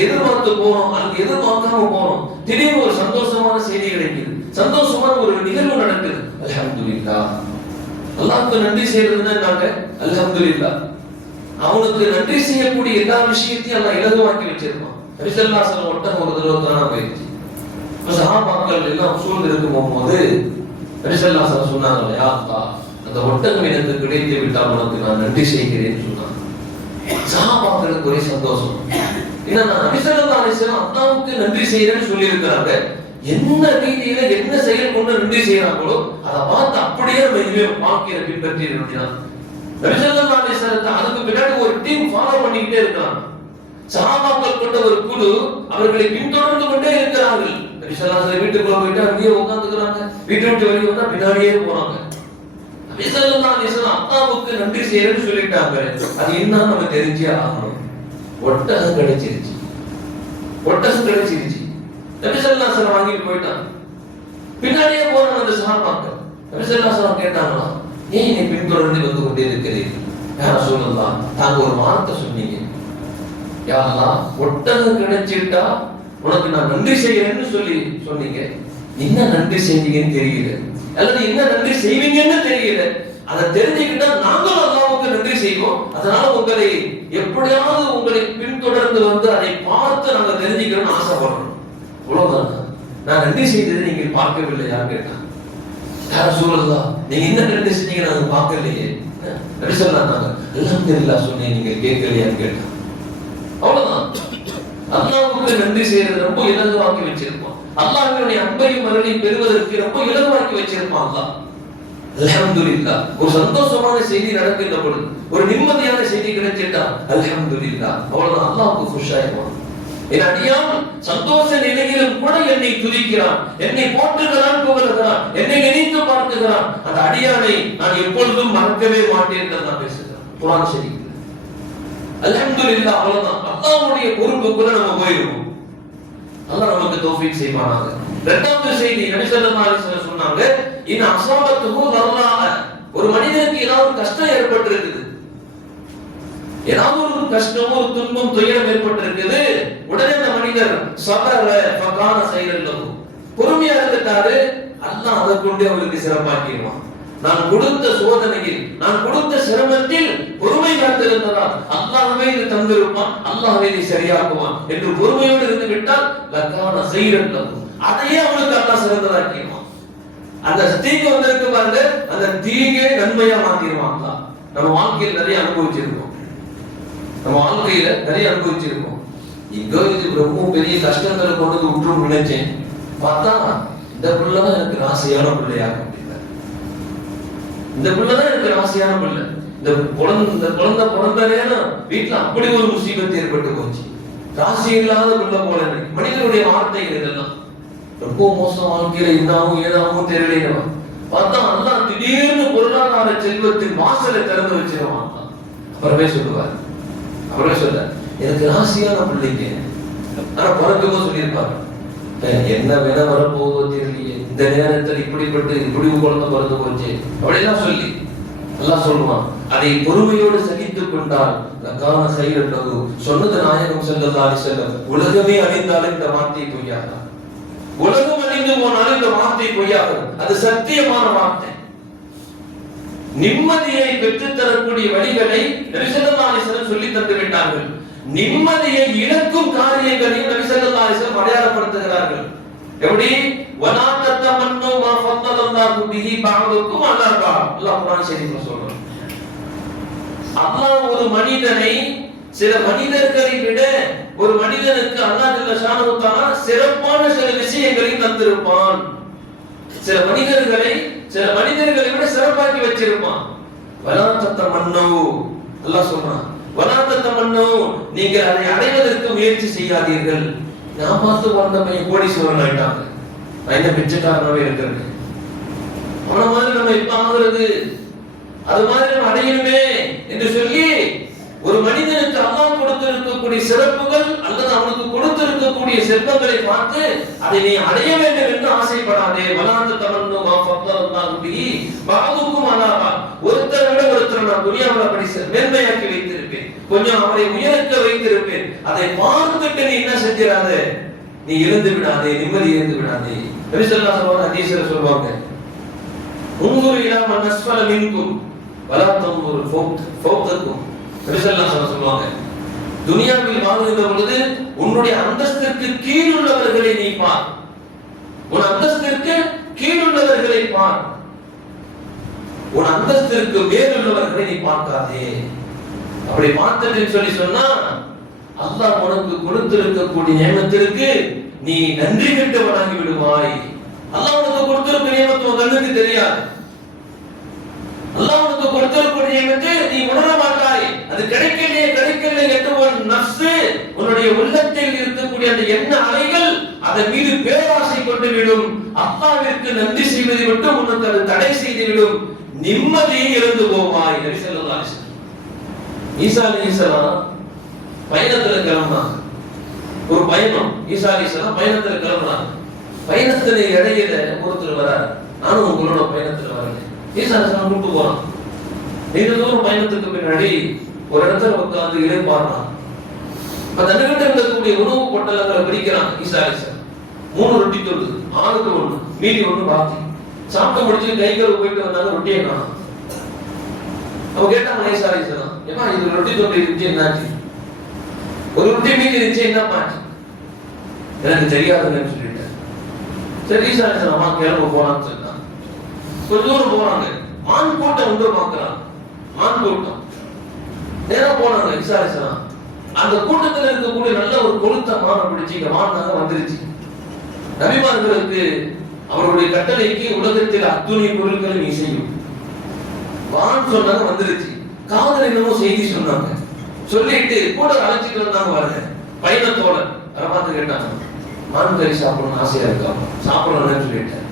எதிர்பார்த்து போனோம், அதுக்கு எதிர்பார்க்காம போனோம், திடீர்னு ஒரு சந்தோஷமான செய்தி கிடைக்குது, சந்தோஷமான ஒரு நிகழ்வு நடக்குது, அல்ஹம்துலில்லாஹ். அல்லாஹ்வுக்கு நன்றி செய்யறதுன்னா நாங்க அல்ஹம்துலில்லாஹ். அவனுக்கு நன்றி செய்யக்கூடிய எல்லா விஷயத்தையும் அல்லாஹ் இலகுவாக்கி வச்சிருப்பான். நபி ஸல்லல்லாஹு அலைஹி வஸல்லம் ஒட்டகம் ஒரு தடவை தானா போயிடுச்சு. சஹாபாக்கள் எல்லாம் சூழ்ந்து இருக்கும் போது நபி ஸல்லல்லாஹு அலைஹி வஸல்லம் சொன்னாங்க, யா அல்லாஹ், அந்த ஒட்டகம் எனக்கு கிடைத்து விட்டால் உனக்கு நான் நன்றி செய்கிறேன்னு சொன்னாங்க. சஹாபாக்களுக்கு ஒரே சந்தோஷம். ஏன்னா நபி ஸல்லல்லாஹு அலைஹி வஸல்லம் அல்லாஹ்வுக்கு நன்றி செய்யறேன்னு சொல்லி இருக்காங்க. என்ன ரீதியில என்ன செயல் கொண்டு நன்றி செய்யறாங்களோ அதை பார்த்து அப்படியே நம்ம இதுவே வாக்கிய பின்பற்றி இருக்கணும். நபி ஸல்லல்லாஹு அலைஹி வஸல்லம் அதுக்கு பின்னாடி ஒரு டீம் ஃபாலோ பண்ணிக்கிட்டே இருக்காங்க. சஹாபாக்கள் கொண்ட ஒரு குழு அவர்களை பின்தொடர்ந்து கொண்டே இருக்கிறார்கள். நபி ஸல்லல்லாஹு அலைஹி வஸல்லம் வீட்டுக்குள்ள போயிட்டு அங்கேயே உட்கார்ந்துக்கிறாங்க, வீட்டை விட்டு வெளியே வந்தா பின்னாடியே போறாங்க. நபி ஸல்லல்லாஹு அலைஹி வஸல்லம் அல்லாஹ்வுக்கு நன்றி செய்யறேன்னு சொல்லிட்டாங்க. அது என்ன நம்ம தெரிஞ்சே ஆகணும். ஒட்டகம் கிடைச்சிருச்சு, ஒட்டகம் கிடைச்சிருச்சு. நபி ஸல்லல்லாஹு அலைஹி வஸல்லம் வாங்கிட்டு போயிட்டாங்க. பின்னாடியே போறாங்க அந்த சஹாபாக்கள். நபி ஸல்லல்லாஹு அலைஹி வஸல்லம் கேட்டாங்களா, ஏன் என்னை பின்தொடர்ந்து வந்து கொண்டே இருக்கிறீர்கள்? யா ரசூலல்லாஹ், தாங்க ஒரு வார்த்தை சொன்னீங்க, யா அல்லாஹ், ஒட்டகம் கிடைச்சிட்டா உனக்கு நான் நன்றி செய்யறேன்னு சொல்லி சொன்னீங்க. என்ன நன்றி செய்வீங்கன்னு தெரியல, அல்லது என்ன நன்றி செய்வீங்கன்னு தெரியல. அதை தெரிஞ்சுக்கிட்டா நாங்களும் அல்லாஹ்வுக்கு நன்றி செய்வோம். அதனால உங்களை எப்படியாவது உங்களை பின்தொடர்ந்து வந்து அதை பார்த்து நாங்க தெரிஞ்சுக்கணும்னு ஆசைப்படுறோம். அவ்வளவுதான். நான் நன்றி செய்ததை நீங்கள் பார்க்கவில்லையா கேட்டான். யா ரசூலல்லாஹ், நீங்க என்ன நன்றி செஞ்சீங்க நாங்க பார்க்கலையே. நபி ஸல்லல்லாஹு அல்ஹம்துலில்லாஹ் சொன்னீங்க, நீங்க கேட்கலையான்னு கேட்டான். அவ்வளவுதான். அல்லாஹ்வுக்கு நன்றி செய்யறது ரொம்ப இலகுவாக்கி வச்சிருப்பான். அல்லாஹ்வுடைய அன்பையும் அருளையும் பெறுவதற்கு ரொம்ப இலகுவாக்கி வச்சிருப்பான் அல்லாஹ். அல்ஹம்துலில்லாஹ். ஒரு சந்தோஷமான செய்தி நடக்கின்ற பொழுது, ஒரு நிம்மதியான செய்தி கிடைச்சிட்டா அல்ஹம்துலில்லாஹ், அவ்வளவுதான். அல்லாஹ்வுக்கு खुशாயிடுவான். என் அடியான் சந்தோஷ நிலையிலும் கூட என்னை துதிக்கிறான், என்னை போற்றுகிறான், புகழுகிறான், என்னை நினைத்து பார்க்கிறான். அந்த அடியானை நான் எப்பொழுதும் மறக்கவே மாட்டேன் என்று நான் பேசுகிறேன். குர்ஆன் ஷரீஃப். அல்ஹம்துலில்லாஹ், அவ்வளவுதான். அல்லாஹ்வுடைய பொறுப்புக்குள்ள நம்ம போயிடுவோம். அல்லாஹ் நமக்கு தௌஃபீக் செய்வானாக. இரண்டாவது செய்தி நபி ஸல்லல்லாஹு அலைஹி வஸல்லம் சொன்னாங்க, இன் அஸாபத்துஹு தர்ராஅ, ஒரு மனிதனுக்கு ஏதாவது கஷ்டம் ஏற்பட்டிருக்குது, ஏதாவது ஒரு கஷ்டம், ஒரு துன்பம், துயரம் ஏற்பட்டிருக்குது, உடனே அந்த மனிதர் சபர ஃபகான கைரல் லஹு, பொறுமையா இருந்துட்டாரு, அல்லாஹ் அதை கொண்டு அவருக்கு சிறப்பாக்கிடுவான். நான் கொடுத்த சோதனையில், நான் கொடுத்த சிரமத்தில் பொறுமை காத்திருந்ததால் அல்லாஹ்வே இது தந்திருப்பான், அல்லாஹ்வே இதை சரியாக்குவான் என்று பொறுமையோடு இருந்து விட்டால் லகான கைரல் லஹு, அதையே அவனுக்கு அல்லாஹ் சிறந்ததாக்கிடுவான். அந்த தீங்கு வந்திருக்கு பாருங்க, அந்த தீங்கை நன்மையா மாத்திடுவான். நம்ம வாழ்க்கையில் நிறைய அனுபவிச்சிருக்கோம். நம்ம வாழ்க்கையில நிறைய அனுபவிச்சிருக்கோம். இங்கோ இது ரொம்ப பெரிய கஷ்டங்களை கொண்டு விட்டுரும் நினைச்சேன், பார்த்தா இந்த பிள்ளைதான் எனக்கு ராசியான பிள்ளையாக அப்படின்னா, இந்த பிள்ளைதான் எனக்கு ராசியான பிள்ளை. இந்த குழந்தை பிறந்த நேரம் வீட்டுல அப்படி ஒரு முசீபத்து ஏற்பட்டு போச்சு. ராசி இல்லாத பிள்ளை போல மனிதனுடைய வார்த்தைகள் இதெல்லாம். ரொம்ப மோசம் வாழ்க்கையில என்னாவும் ஏதாவும் தெரியலையா பார்த்தா அல்லா திடீர்னு பொருளாதார செல்வத்தின் வாசலை திறந்து வச்சிருவான். அப்புறமே சொல்லுவார், அப்புறமே சொல்ல எனக்கு ராசியான பிள்ளைங்க. ஆனா பிறக்கும்போது சொல்லியிருப்பாரு, என்ன வேணா வரப்போவோ தெரியலையே, இந்த நேரத்தில் இப்படிப்பட்டு இப்படி குழந்தை பிறந்து போச்சு அப்படிலாம் சொல்லி அல்லாஹ் சொல்லுவான். அதை பொறுமையோடு சகித்துக் கொண்டால் சொன்னது நாயகம் ஸல்லல்லாஹு அலைஹி வஸல்லம், உலகமே அழிந்தாலும் இந்த வார்த்தை பொய்யாதா, உலகம் அழிந்து போனாலும் இந்த வார்த்தை பொய்யாகும். அது சத்தியமான வார்த்தை. நிம்மதியை பெற்றுத் தரக்கூடிய வழிகளை நபி ஸல்லல்லாஹு அலைஹி வஸல்லம் சொல்லி தந்து விட்டார்கள். நிம்மதியை இழக்கும் காரியங்களையும் நபி ஸல்லல்லாஹு அலைஹி வஸல்லம் அடையாளப்படுத்துகிறார்கள். எப்படி? வலா தத்தமன்னு மா ஃபضலல்லாஹு பிஹி பஅதுக்கும் அலா பஅத். அல்லாஹ் குர்ஆன் ஷரீஃப்ல சொல்றான். அல்லாஹ் ஒரு மனிதனை சில மனிதர்களை விட ஒரு மனிதனுக்கு அல்லாஹ் ஜல்ல ஷானஹு தஆலா சிறப்பான சில விஷயங்களை தந்திருப்பான். சில மனிதர்களை விட சிறப்பாக்கி வச்சிருப்பான். வலா தத்தமன்னு அல்லாஹ் சொல்றான், வலா தத்தமன்னு நீங்கள் அதை அடைவதற்கு முயற்சி செய்யாதீர்கள். நான் பார்த்து வந்த பையன் கோடீஸ்வரன் ஆயிட்டாங்க, நான் என்ன பிச்சைக்காரனாவே இருக்கிறேன், அவன மாதிரி நம்ம இப்ப ஆகுறது அது மாதிரி நம்ம அடையணுமே என்று சொல்லி ஒரு மனிதனுக்கு அல்லாஹ் கொடுத்திருக்கக்கூடிய சிறப்புகள் அல்லது அவனுக்கு கொடுத்திருக்கக்கூடிய செல்வங்களை பார்த்து அதை நீ அடைய வேண்டும் என்று ஆசைப்படாதே. வலாத்து தமன்னு மா ஃபضலல்லாஹு பிஹி பஅதுக்கும் அலா பஅத். ஒருத்தரை விட ஒருத்தரை நான் துனியாவுல அப்படி மேன்மையாக்கி வைத்திருப்பேன், கொஞ்சம் அவரை உயர்த்த வைத்திருப்பேன். அதை பார்த்துட்டு நீ என்ன செஞ்சிடாத, நீ இருந்து விடாதே, நிம்மதி இருந்து விடாதே. நபி ஸல்லல்லாஹு அலைஹி வஸல்லம் ஹதீஸ்ல சொல்வாங்க, உன்குரு இலா மன் அஸ்ஃபல மின்கும் வலா தன்துரு ஃபௌகக்கும். நபி ஸல்லல்லாஹு அலைஹி வஸல்லம் சொல்வாங்க, துனியாவில் வாழ்கின்ற பொழுது உன்னுடைய அந்தஸ்திற்கு கீழ் உள்ளவர்களை நீ பார், உன் அந்தஸ்திற்கு கீழ் உள்ளவர்களை பார், உன் அந்தஸ்திற்கு மேல் உள்ளவர்களை நீ பார்க்காதே. அப்படி பார்த்துட்டு சொல்லி சொன்னா அல்லாஹ் உனக்கு கொடுத்திருக்கக்கூடிய நியமத்திற்கு நீ நன்றி கெட்டவனாகி விடுவாய். அல்லாஹ் உனக்கு கொடுத்திருக்க நியமத்து உன் கண்ணுக்கு தெரியாது, அல்லாஹ் உனக்கு கொடுத்திருக்க நியமத்தை நீ உணர மாட்டாய். அது கிடைக்கல என்று உன் நஃப்ஸ் உன்னுடைய உள்ளத்தில் இருக்கக்கூடிய அந்த எண்ண அலைகள் அதன் மீது பேராசை கொண்டு விடும். அல்லாஹ்விற்கு நன்றி செய்வதை மட்டும் உனக்கு அது தடை செய்து விடும். நிம்மதியை இழந்து போவாய். நபி ஸல்லல்லாஹு அலைஹி வஸல்லம் ஈசா அலைஹிஸ்ஸலாம் பயணத்துல கிளம்பினாங்க. ஒரு பயணம், ஈசா அலைஹிஸ்ஸலாம் பயணத்துல கிளம்பினாங்க. பயணத்துல இடையில ஒருத்தர் வரார், நானும் உங்களோட பயணத்துல வரேன். ஈசா அலைஹிஸ்ஸலாம் கூப்பிட்டு போறான். நீண்ட தூரம் பயணத்துக்கு பின்னாடி ஒரு இடத்துல உட்கார்ந்து இளைப்பாறான். தன்னிட்ட இருக்கக்கூடிய உணவு பொட்டலங்களை பிரிக்கிறான் ஈசா அலைஹிஸ்ஸலாம். 3 ரொட்டி தொடுது, ஆளுக்கு 1, மீதி 1 பாக்கி. சாப்பிட்டு முடிச்சு கை கழுவு போயிட்டு வந்தாங்க, ரொட்டியை காணோம். அவ கேட்டாங்க ஈசா அலைஹிஸ்ஸலாம், ஏமா இது ரொட்டி தொண்டு இருந்துச்சு, என்னாச்சு? ஒரு ரொட்டி மீதி இருந்துச்சு, என்ன பாச்சு? எனக்கு தெரியாதுன்னு சொல்லிட்டேன். சரி ஈசா அலைஹிஸ்ஸலாம் அம்மா கிளம்ப போறான்னு சொன்னாங்க. கொஞ்ச தூரம் போறாங்க, மான் கூட்டம் வந்து பார்க்கிறாங்க. மான் கூட்டம் நேரம் போனாங்க. ஈசா அலைஹிஸ்ஸலாம் அந்த கூட்டத்தில் இருக்கக்கூடிய நல்ல ஒரு கொழுத்த மானை பிடிச்சி இங்க மானாக வந்துருச்சு. நபிமார்களுக்கு அவருடைய கட்டளைக்கு உலகத்தில் அத்துணை பொருட்களும் இசையும் வான் சொன்னாங்க, வந்துருச்சு. காதல் என்னமோ செய்தி சொன்னாங்க, சொல்லிட்டு கூட அழைச்சிட்டு வந்தாங்க. பாருங்க, பயணத்தோட அதை பார்த்து கேட்டாங்க, மான் கறி சாப்பிடணும்னு ஆசையா இருக்கா? சாப்பிடணும்னு சொல்லிட்டேன்.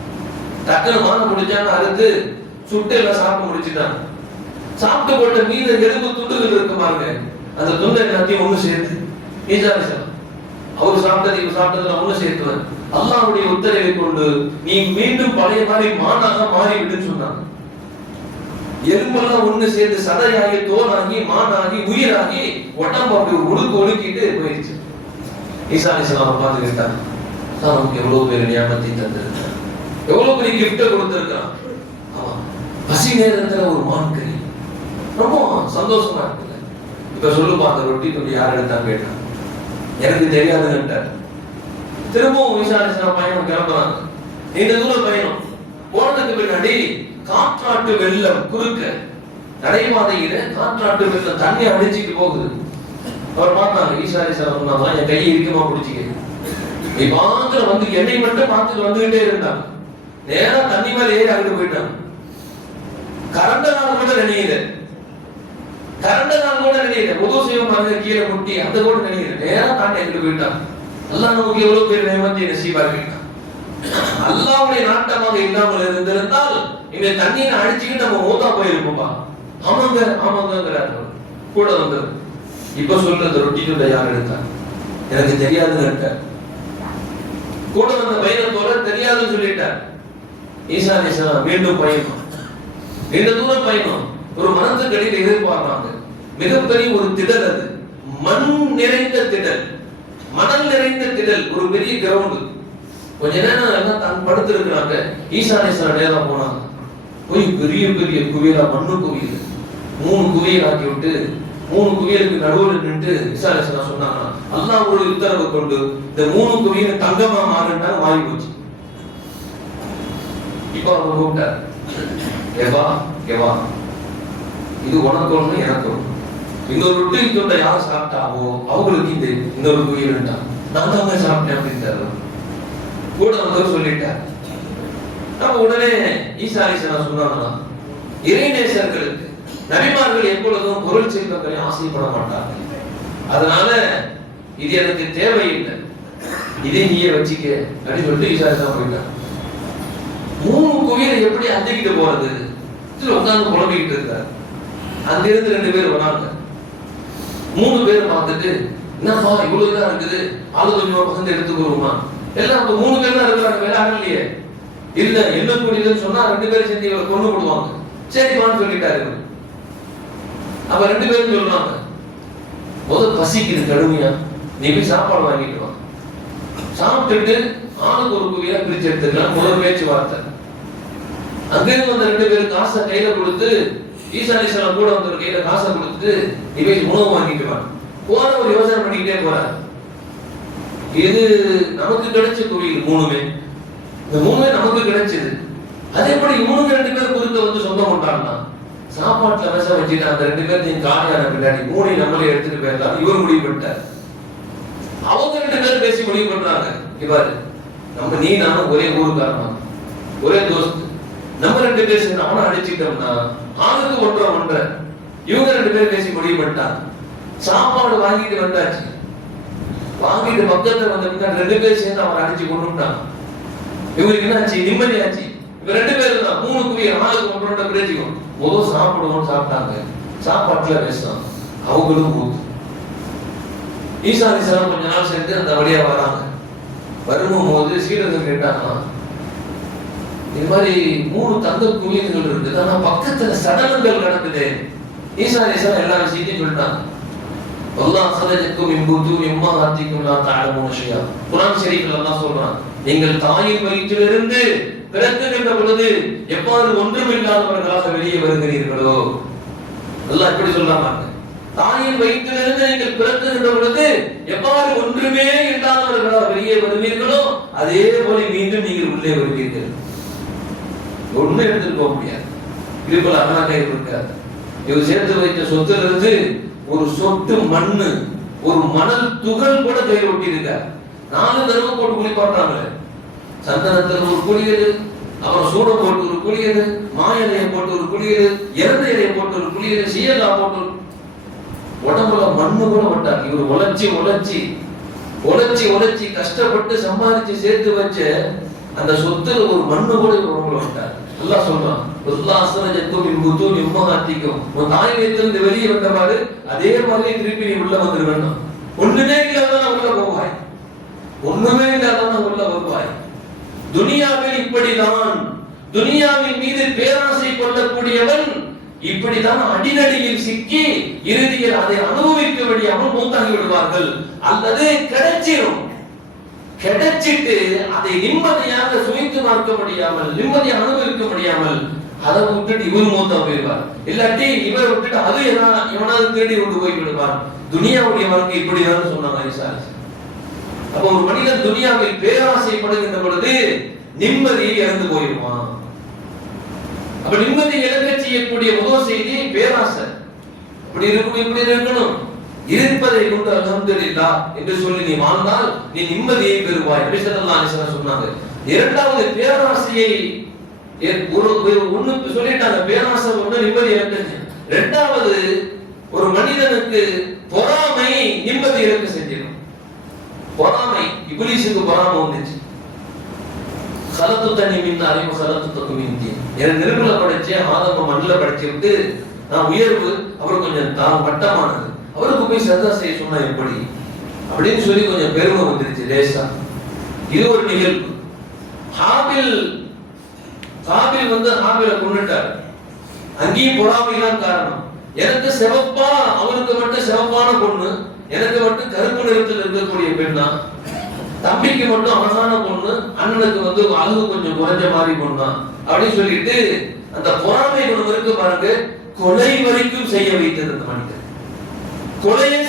டக்குனு மானை முடிச்சாங்க, அறுத்து சுட்டு எல்லாம் சாப்பிட்டு முடிச்சுட்டாங்க. சாப்பிட்டு போட்ட மீத எலும்பு துண்டுகள் இருக்கு பாருங்க, அந்த துண்டை எல்லாத்தையும் ஒண்ணு சேர்த்து ஈசா அலைஹிஸ்ஸலாம் அவர் சாப்பிட்டதுல ஒண்ணு சேர்த்துவார். அல்லாஹ்வுடைய உத்தரவை கொண்டு நீ மீண்டும் பழைய மாதிரி மானாக மாறி விடுன்னு சொன்னாங்க. எலும்பெல்லாம் ஒண்ணு சேர்ந்து சதையாகி தோலாகி மானாகி உயிராகி உடம்பு அப்படி ஒழுக்கிட்டு போயிடுச்சு. ஈசா அலைஹிஸ்ஸலாம் பார்த்து கேட்டாங்க, நமக்கு எவ்வளவு பேர் நியாமத்தை தந்திருக்கான், எவ்வளவு பெரிய கிஃப்ட கொடுத்திருக்கான். ஆமா, பசி நேரத்துல ஒரு மான் கறி ரொம்ப சந்தோஷமா இருக்குல்ல. இப்ப சொல்லுப்பா, அந்த ரொட்டி துண்டு யார் எடுத்தான்னு கேட்டான். எனக்கு தெரியாதுன்னுட்டார். திரும்பவும் ஈசா அலைஹிஸ்ஸலாம் பயணம் கிளம்புறாங்க. நீண்ட தூர பயணம் போனதுக்கு பின்னாடி காற்றாட்டு வெள்ளம் குறுக்க நடைபாதையில காற்றாட்டு வெள்ளம் தண்ணி அடிச்சுட்டு போகுது. அவர் பார்த்தாங்க, ஈசா அலைஹிஸ்ஸலாம் சொன்னாங்க, என் கையை இறுக்கமா பிடிச்சிக்க. இப்பாத்துல வந்து என்னை மட்டும் பார்த்துட்டு வந்துகிட்டே இருந்தாங்க. நேரா தண்ணி மேல ஏறி அங்கிட்டு போயிட்டாங்க. கரண்ட நாள் கூட நினைக்கல, உதவு செய்யும் பாருங்க, கீழே முட்டி அந்த கூட நினைக்கல, நேரா தாண்டி அங்கிட்டு போயிட்டாங்க. அல்லாஹ் நமக்கு எவ்வளவு பேர் நேமத்தை நசீபா இருக்காங்க. அல்லாஹ்வுடைய நாட்டமாக இல்லாமல் இருந்திருந்தால் இந்த தண்ணியை அடிச்சுக்கிட்டு நம்ம மூத்தா போயிருப்போம்பா. ஆமாங்கிறார்கள் கூட வந்தது. இப்ப சொல்றது ரொட்டி துண்டை யார் எடுத்தார் எனக்கு தெரியாதுன்னு கூட வந்த பையனத்தோட தெரியாதுன்னு சொல்லிட்டார். ஈசா அலைஹிஸ்ஸலாம் மீண்டும் பயணம், நீண்ட தூரம் பயணம். ஒரு மனத்துக்கு அடியில் எதிர்பார்ப்பாங்க. மிகப்பெரிய ஒரு திடல், அது மண் நிறைந்த திடல், மணல் நிறைந்த திடல், ஒரு பெரிய கிரவுண்ட். கொஞ்ச நேரம் எல்லாம் தான் படுத்து இருக்கிறாங்க. ஈசா அலைஹிஸ்ஸலாம் நேரா போனாங்க. போய் பெரிய பெரிய குவியலா, மண்ணு குவியல் 3 குவியல் ஆக்கி விட்டு 3 குவியலுக்கு நடுவில் நின்று ஈசா அலைஹிஸ்ஸலாம் சொன்னாங்க, அல்லாஹ் ஒரு உத்தரவு கொண்டு இந்த 3 குவியல் தங்கமா மாறினா மாறி போச்சு. இப்ப அவங்க கூப்பிட்டார், கேவா இது உனக்கு ஒண்ணு எனக்கு ஒண்ணு. இன்னொரு ரொட்டி துண்டை யார் சாப்பிட்டாவோ அவங்களுக்கு இந்த இன்னொரு குவியல் நான் தாங்க சாப்பிட்டேன் அப்படின்ட்டாரு. கூட வந்து சொல்லிட்டார். நம்ம உடனே ஈசா அலைஹிஸ்ஸலாம் சொன்னாங்கன்னா, இறைநேசர்களுக்கு நபிமார்கள் எப்பொழுதும் பொருள் செல்வங்களை ஆசைப்பட மாட்டார்கள். அதனால இது எனக்கு தேவையில்லை, இதை நீயே வச்சுக்க அப்படின்னு சொல்லிட்டு ஈசா அலைஹிஸ்ஸலாம் போயிட்டார். 3 குவியல் எப்படி அந்திக்கிட்டு போறது? உட்கார்ந்து புலம்பிக்கிட்டு இருக்காரு. அங்கிருந்து 2 பேர் வராங்க. 3 பேர் பார்த்துட்டு, என்னப்பா இவ்வளவுதான் இருக்குது, ஆளு கொஞ்சமா பசங்க எடுத்துக்கிறோமா? எல்லாம் 3 பேர் தான் இருக்கிறாங்க, வேற ஆள் இல்லையே. இல்ல என்ன கூடியதுன்னு சொன்னா 2 பேரும் சேர்ந்து இவரை கொண்டு விடுவாங்க. சரிப்பான்னு சொல்லிட்டாரு. அப்ப 2 பேரும் சொல்றாங்க, முதல் பசிக்குது கடுமையா, நீ போய் சாப்பாடு வாங்கிட்டு வா, சாப்பிட்டுட்டு ஆளுக்கு ஒரு குவியா பிரிச்சு எடுத்துக்கலாம். முதல் பேச்சுவார்த்தை. அங்கிருந்து வந்த 2 பேருக்கு காசை கையில கொடுத்து, ஈசா அலைஹிஸ்ஸலாம் கூட வந்த கையில காசை கொடுத்து, நீ போய் உணவு வாங்கிட்டு வா. போன ஒரு யோசனை பண்ணிக்கிட்டே போறாரு. இது நமக்கு கிடைச்ச கோவில் 3மே, இந்த 3மே நமக்கு கிடைச்சது. அதே எப்படி இவனுங்க 2 பேர் குறித்து வந்து சொந்தம் கொண்டாடுனா, சாப்பாட்டுல விஷம் வச்சுட்டு அந்த 2 பேர்த்தையும் காணியான பின்னாடி 3 நம்மளே எடுத்துட்டு போயிடலாம் இவர் முடிவு பண்ணிட்டார். அவங்க 2 பேரும் பேசி முடிவு பண்றாங்க, இவ்வாறு நம்ம நீ நானும் ஒரே ஊருக்காரனா, ஒரே தோஸ்து, நம்ம 2 பேர் சேர்ந்து அவனை அடிச்சுட்டோம்னா ஆளுக்கு 1.5. இவங்க 2 பேர் பேசி முடிவு பண்ணிட்டாங்க. சாப்பாடு வாங்கிட்டு வந்தாச்சு. வாங்கிட்டு பக்கத்துல வந்த பின்னாடி 2 பேர் சேர்ந்து அவனை அடிச்சு கொண்டுட்டாங்க. இவங்களுக்கு என்னாச்சு? நிம்மதியாச்சு. இவங்க 2 பேரும் தான் 3 குவியல் ஆளுக்கு 1.5 பிரேச்சிக்கும். முதல் சாப்பிடுவோம் சாப்பிட்டாங்க. சாப்பாட்டுல பேசுறாங்க, அவங்களும் ஊத்து. ஈசா அலைஹிஸ்ஸலாம் கொஞ்ச நாள் சேர்ந்து அந்த வழியா வராங்க. வரும்போது சீடர்கள் கேட்டாங்க, இது மாதிரி 3 தங்க குவியல்கள் இருக்குது, ஆனா பக்கத்துல சடலங்கள் கிடக்குது. ஈசா அலைஹிஸ்ஸலாம் எல்லா விஷயத்தையும் சொல்லிட்டாங்க. அல்லாஹ் ஸலஜக்கும் மின் புதூனி உம்மஹாத்திக்கும் லா தஅலமூன ஷைஆ. குர்ஆன் ஷரீஃப்ல அல்லாஹ் சொல்றான், நீங்கள் தாயின் வயிற்றிலிருந்து பிறக்குகின்ற பொழுது எவ்வாறு ஒன்றுமில்லாதவர்களாக வெளியே வருகிறீர்களோ, அல்லாஹ் இப்படி சொல்றாங்க. தாயின் வயிற்றிலிருந்து நீங்கள் பிறக்குகின்ற பொழுது எவ்வாறு ஒன்றுமே இல்லாதவர்களாக வெளியே வருவீர்களோ அதே போல மீண்டும் நீங்கள் உள்ளே வருவீர்கள். ஒண்ணு எடுத்துட்டு போக முடியாது, இதுபோல அண்ணா கையில் இருக்காது. இவர் சேர்த்து வைத்த சொத்துல இருந்து ஒரு சொட்டு மண்ணு, ஒரு மணல் துகள் கூட கையில் ஒட்டி இருக்காரு. 4 தடவை போட்டு குளிப்பாடுறாங்க. சந்தனத்துல ஒரு குளியல், அப்புறம் சூடம் போட்டு ஒரு குளியல், மாயலையை போட்டு ஒரு குளியல், இறந்த இலையை போட்டு ஒரு குளியல், சீயலா போட்டு உடம்புல மண்ணு கூட விட்டார். இவர் உழைச்சி உழைச்சி உழைச்சி உழைச்சி கஷ்டப்பட்டு சம்பாதிச்சு சேர்த்து வச்ச அந்த சொத்துல ஒரு மண்ணு கூட இவர் உடம்புல விட்டார். அல்லாஹ் சொல்றான், அல்லாஹ் ஸலஜக்கும் மின் புதூனி உம்மஹாத்திக்கும். உன் தாய் வயிற்றிலிருந்து வெளியே வந்தவாறு அதே மாதிரி திருப்பி நீ உள்ள வந்துட வேண்டும். ஒண்ணுமே இல்லாதான் உள்ள போவாய், ஒண்ணுமே இல்லாதான் உள்ள வருவாய். துனியாவில் இப்படிதான், துனியாவின் மீது பேராசை கொள்ளக்கூடியவன் இப்படிதான் அடிநடியில் சிக்கி இறுதியில் அதை அனுபவிக்க முடியாமல் மூத்தாகி விடுவார்கள். அல்லது கிடைச்சிடும், கிடைச்சிட்டு அதை நிம்மதியாக சுவைத்து பார்க்க முடியாமல், நிம்மதியாக அனுபவிக்க முடியாமல் அதை விட்டுட்டு இவர் மூத்தா போயிருவார். இல்லாட்டி இவர் விட்டுட்டு அது எவனாவது தேடி கொண்டு போய் விடுவார். துனியாவுடைய வாழ்க்கை இப்படிதான் சொன்னாங்க ஈசா. அப்ப ஒரு மனிதன் துனியாவில் பேராசைப்படுகின்ற பொழுது நிம்மதியை இழந்து போயிடுவான். அப்ப நிம்மதி இழக்க செய்யக்கூடிய முதல் செய்தி பேராசை. இப்படி இருக்கணும், இப்படி இருக்கணும், இருப்பதை கொண்டு அல்ஹம்துலில்லாஹ் என்று சொல்லி நீ வாழ்ந்தால் நீ நிம்மதியை பெறுவாய். நபி ஸல்லல்லாஹு அலைஹி வஸல்லம் சொன்னாங்க. இரண்டாவது பேராசையை ஒண்ணு சொல்லிட்டாங்க, பேராசை ஒண்ணு நிம்மதி இழந்துச்சு. இரண்டாவது ஒரு மனிதனுக்கு பொறாமை நிம்மதி இழக்க செஞ்சிடும். பொறாமை, இப்லீஸுக்கு பொறாமை வந்துச்சு. கலத்து தனி மின் அறிவு கலத்து தக்கு மிந்தி, என நிர்மல படைச்சு ஆதம மண்ணில படைச்சு விட்டு நான் உயர்வு, அவர் கொஞ்சம் மட்டமானது, அவருக்கு போய் சர்தா செய்ய சொன்னா எப்படி அப்படின்னு சொல்லி கொஞ்சம் பெருமை வந்துருச்சு லேசா. இது ஒரு நிகழ்வு. ஹாபில் ஹாபில கொண்டுட்டார். அங்கேயும் பொறாமை தான் காரணம். எனக்கு சிவப்பா, அவருக்கு மட்டும் சிவப்பான பொண்ணு, எனக்கு மட்டும் கருப்பு நிறத்தில் இருக்கக்கூடிய பெண் தான். தம்பிக்கு மட்டும் அழகான பொண்ணு, அண்ணனுக்கு அழகு கொஞ்சம் குறைஞ்ச மாதிரி பொண்ணு தான் அப்படின்னு சொல்லிட்டு அந்த பொறாமை குணம் இருக்கு பாருங்க, கொலை வரைக்கும் செய்ய வைத்தது. அந்த மனிதன் கொலையே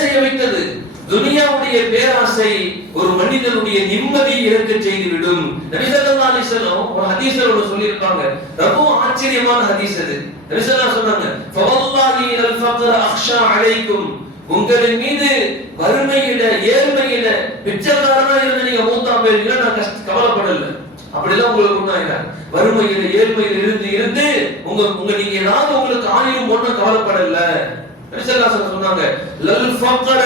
செய்ய வைத்தது. துனியாவுடைய பேராசை ஒரு மனிதனுடைய நிம்மதியை இழக்க செய்துவிடும். நபி ஸல்லல்லாஹு அலைஹி வஸல்லம் ஒரு ஹதீஸ்ல சொல்லியிருப்பாங்க, ரொம்ப ஆச்சரியமான ஹதீஸ் அது. நபி ஸல்லல்லாஹு சொன்னாங்க, ஃபவல்லாஹி அல் ஃபக்ர அக்ஷா அலைக்கும், உங்களின் மீது வறுமையில ஏழ்மையில பிச்சைக்காரனா இருந்து நீங்க மூத்தா போயிருந்தா நான் கவலைப்படல. அப்படிலாம் உங்களுக்கு ஒண்ணாயிர வறுமையில ஏழ்மையில இருந்து உங்க நீங்க ஏதாவது உங்களுக்கு ஆயிரம் ஒண்ணும் கவலைப்படல. நபி ஸல்லல்லாஹு அலைஹி சொன்னாங்க, லல் ஃபக்ர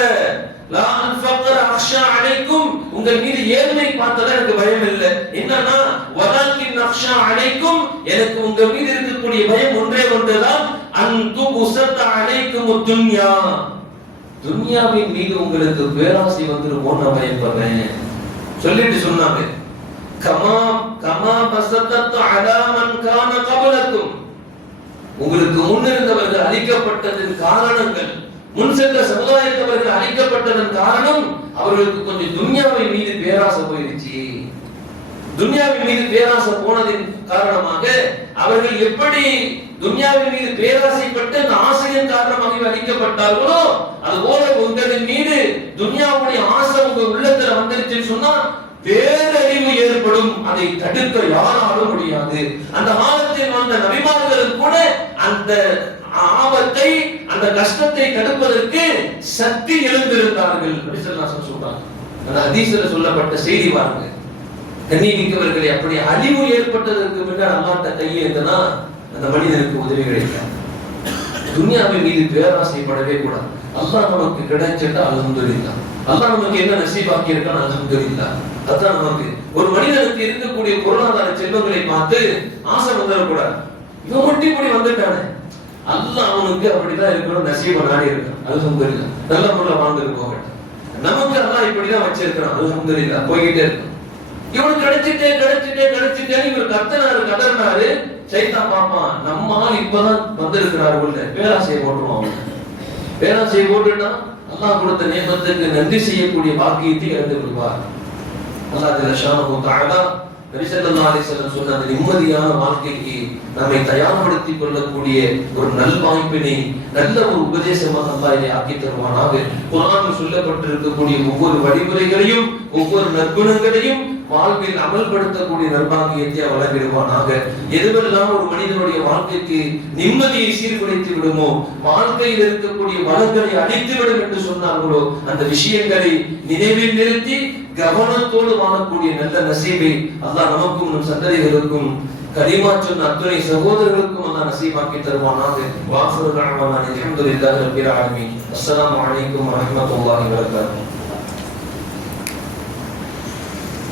லா அல் ஃபக்ர அக்ஷா அலைக்கும், உங்கள் மீது ஏழ்மை பார்த்தா எனக்கு பயம் இல்லை. என்னன்னா வலாக்கின் அக்ஷா அலைக்கும், எனக்கு உங்க மீது இருக்கக்கூடிய பயம் ஒன்றே ஒன்றுதான், அன்து உஸத அலைக்கும் துன்யா, துன்யாவின் மீது உங்களுக்கு பேராசை வந்துருமோ நான் பயப்படுறேன் சொல்லிட்டு சொன்னாங்க. கமா பஸதத் அலா மன் கான கப்லக்கும், உங்களுக்கு முன்னிருந்தவர்கள் அழிக்கப்பட்டதன் காரணங்கள், முன் சென்ற சமுதாயத்தவர்கள் அழிக்கப்பட்டதன் காரணம் அவர்களுக்கு கொஞ்சம் துன்யாவின் மீது பேராசை போயிருச்சு. துன்யாவின் மீது பேராசை போனதின் காரணமாக அவர்கள் எப்படி துன்யாவின் மீது பேராசைப்பட்டு அந்த ஆசையின் காரணமாக அழிக்கப்பட்டார்களோ, அதுபோல உங்களின் மீது துன்யாவுடைய ஆசை உங்க உள்ளத்துல வந்துருச்சுன்னு சொன்னா பேரழிவு ஏற்படும். அதை தடுக்க யாராலும் முடியாது. அந்த காலத்தில் வந்த நபிமார்களும் கூட அந்த ஆபத்தை, அந்த கஷ்டத்தை தடுப்பதற்கு சக்தி எழுந்திருந்தார்கள். சொல்றாங்க. அந்த ஹதீஸ்ல சொல்லப்பட்ட செய்தி பாருங்க. கண்ணியமிக்கவர்களை, அப்படி அழிவு ஏற்பட்டதற்கு பின்னர் அல்லாஹ்ட்ட கையேந்தனா அந்த மனிதனுக்கு உதவி கிடைக்கும். துன்யாவின் மீது பேராசைப்படவே கூடாது. அல்லாஹ் நமக்கு கிடைச்சிட்டா அல்ஹம்துலில்லாஹ், அல்லாஹ் நமக்கு என்ன நசீபாக்கி இருக்கான் அல்ஹம்துலில்லாஹ். அதான் நமக்கு ஒரு மனிதனுக்கு இருக்கக்கூடிய பொருளாதார செல்வங்களை பார்த்து ஆசை வந்துடக்கூடாது. இவன் மட்டும் இப்படி வந்துட்டானே, அல்லாஹ் அவனுக்கு அப்படிதான் இருக்கணும் நசீப நாடி இருக்கான் அல்ஹம்துலில்லாஹ். நல்ல முறையில் வாழ்ந்துட்டு போக நமக்கு அல்லாஹ் இப்படிதான் வச்சிருக்கான் அல்ஹம்துலில்லாஹ். போய்கிட்டே இருக்கும். இவனுக்கு கிடைச்சிட்டே இவர் கதறினாரு. சைத்தான் பாப்பான், நம்ம ஆள் இப்பதான் வந்திருக்கிறார் உள்ள, பேராசையை போட்டுருவான். பேராசையை போட்டுட்டா அல்லாஹ் கொடுத்த நேமத்துக்கு நன்றி செய்யக்கூடிய பாக்கியத்தை இழந்து விடுவார். அல்லாஹ் ஜல்ல ஷானஹு தஆலா நபி ஸல்லல்லாஹு அலைஹி வஸல்லம் சொன்ன அந்த நிம்மதியான வாழ்க்கைக்கு நம்மை தயார்படுத்திக் கொள்ளக்கூடிய ஒரு நல்வாய்ப்பினை, நல்ல ஒரு உபதேசமாக அல்லாஹ் இதை ஆக்கி தருவானாக. குர்ஆனில் சொல்லப்பட்டிருக்கக்கூடிய ஒவ்வொரு வழிமுறைகளையும் ஒவ்வொரு நற்குணங்களையும் வாழ்வில் அமல்படுத்தக்கூடிய நற்பாக்கியத்தை வழங்கிடுவானாக. எதுவெல்லாம் ஒரு மனிதனுடைய வாழ்க்கைக்கு நிம்மதியை சீர்குலைத்து விடுமோ, வாழ்க்கையில் இருக்கக்கூடிய வளங்களை அழித்துவிடும் என்று சொன்னார்களோ, அந்த விஷயங்களை நினைவில் நிறுத்தி கவனத்தோடு வாழக்கூடிய நல்ல நசீபை அல்லாஹ் நமக்கும் நம் சந்ததிகளுக்கும் கலிமா சொன்ன அத்துணை சகோதரர்களுக்கும் அல்லாஹ் நசீபாக்கி தருவானாக. வாஹிரு தஅவானா அல்ஹம்துலில்லாஹி ரப்பில் ஆலமீன். அஸ்ஸலாமு அலைக்கும் வரஹ்மத்துல்லாஹி வபரகாத்துஹு.